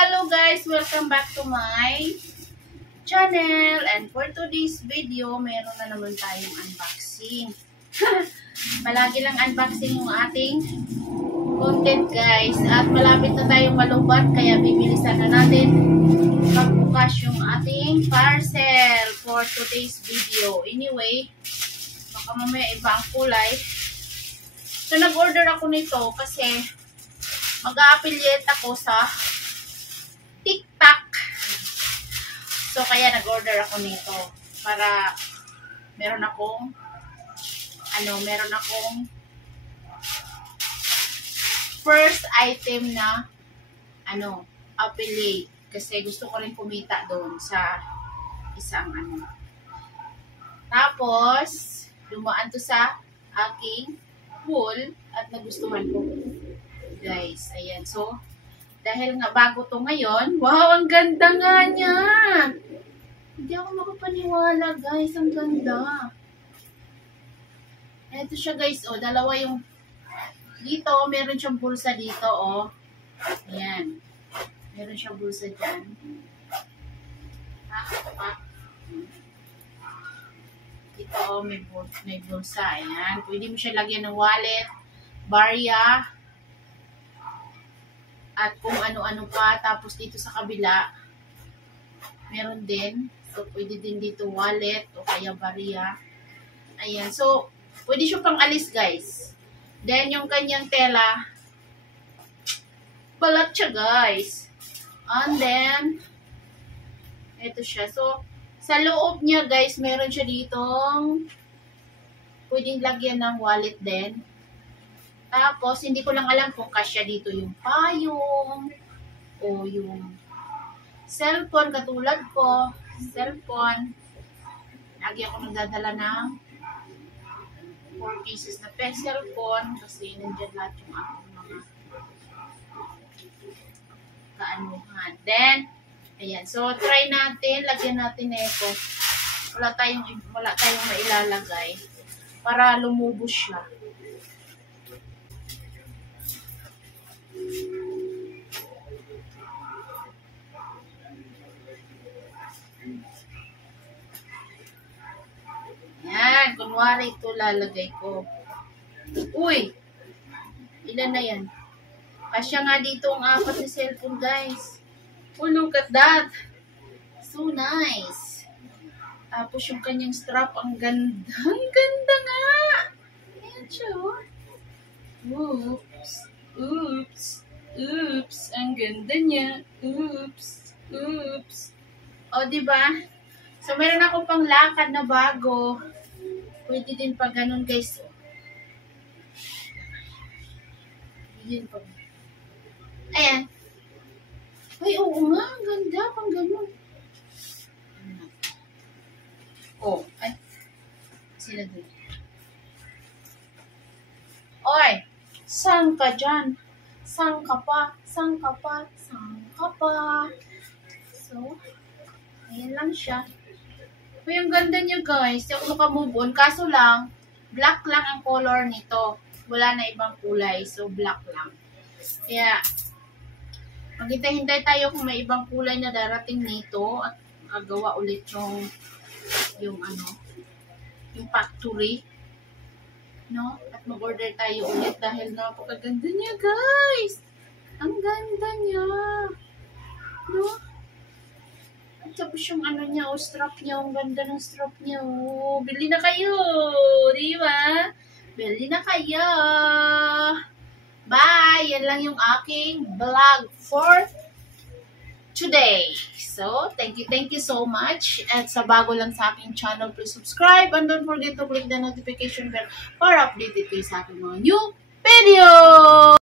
hello guys! Welcome back to my channel. And for today's video, meron na naman tayong unboxing. Palagi lang unboxing yung ating content guys. At malapit na tayong malubat, kaya bibilisan na natin pagbukas yung ating parcel for today's video. Anyway, baka mamaya iba ang kulay. So nag-order ako nito kasi mag-a-affiliate ako sa TikTok. So, kaya nag-order ako nito para meron akong first item na affiliate kasi gusto ko rin kumita doon sa isang Tapos, dumaan to sa aking pool at nagustuhan ko. Guys, ayan. So, dahil nga bago to ngayon, wow, ang ganda nga niya. Hindi ako makapaniwala, guys. Ang ganda. Ito siya, guys. O, dalawa yung dito. Meron siyang bulsa dito, o. Ayan. Meron siyang bulsa dyan. Dito, o, may bulsa. Ayan. Pwede mo siya lagyan ng wallet, barya, at kung ano-ano pa. Tapos dito sa kabila, meron din. So, pwede din dito wallet o kaya barya. Ayan. So, pwede siya pang alis, guys. Then, yung kanyang tela, balat siya, guys. And then, ito siya. So, sa loob niya, guys, meron siya ditong pwedeng lagyan ng wallet din. Tapos, hindi ko lang alam kung kasya dito yung payong o yung cellphone, katulad ko. Cellphone. Lagi ako nagdadala ng 4 pieces na cellphone kasi nandiyan lahat yung aking mga kaanuhan. Then, ayan. So, try natin. Lagyan natin ito. Wala tayong mailalagay para lumubos siya. Yan, kunwari ito lalagay ko. Uy! Ilan na yan? Kasya nga dito ang 4 na cellphone, guys. Oh, look at that! So nice! Tapos yung kanyang strap, ang ganda. Ang ganda nga! Ayan siya, oh. Oops! Oops! Oops! Ang ganda niya. Oops! Oops! O, diba? So, meron ako pang lakad na bago. Pwede din pa ganun, guys. Ayan pa. Ayan. Ay, oo nga. Ang ganda. Pang ganun. Oh. Ay. Sila doon. Oy. Saan ka dyan? Saan ka pa? Saan ka pa? Saan ka pa? So, ayan lang siya. Uy, ang ganda niya, guys. Hindi ako makamove on. Kaso lang, black lang ang color nito. Wala na ibang kulay. So, black lang. Kaya, maghintay-hintay tayo kung may ibang kulay na darating nito. At magawa ulit yung factory. No? At mag-order tayo ulit dahil napakaganda niya, guys. Ang ganda niya. No? At tapos yung niya, strap niya, ang ganda ng strap niya. Oh, bili na kayo. Di ba? Bili na kayo. Bye! Yan lang yung aking vlog for today. So, thank you so much. At sa bago lang sa aking channel, please subscribe and don't forget to click the notification bell para updated kayo sa aking mga new video.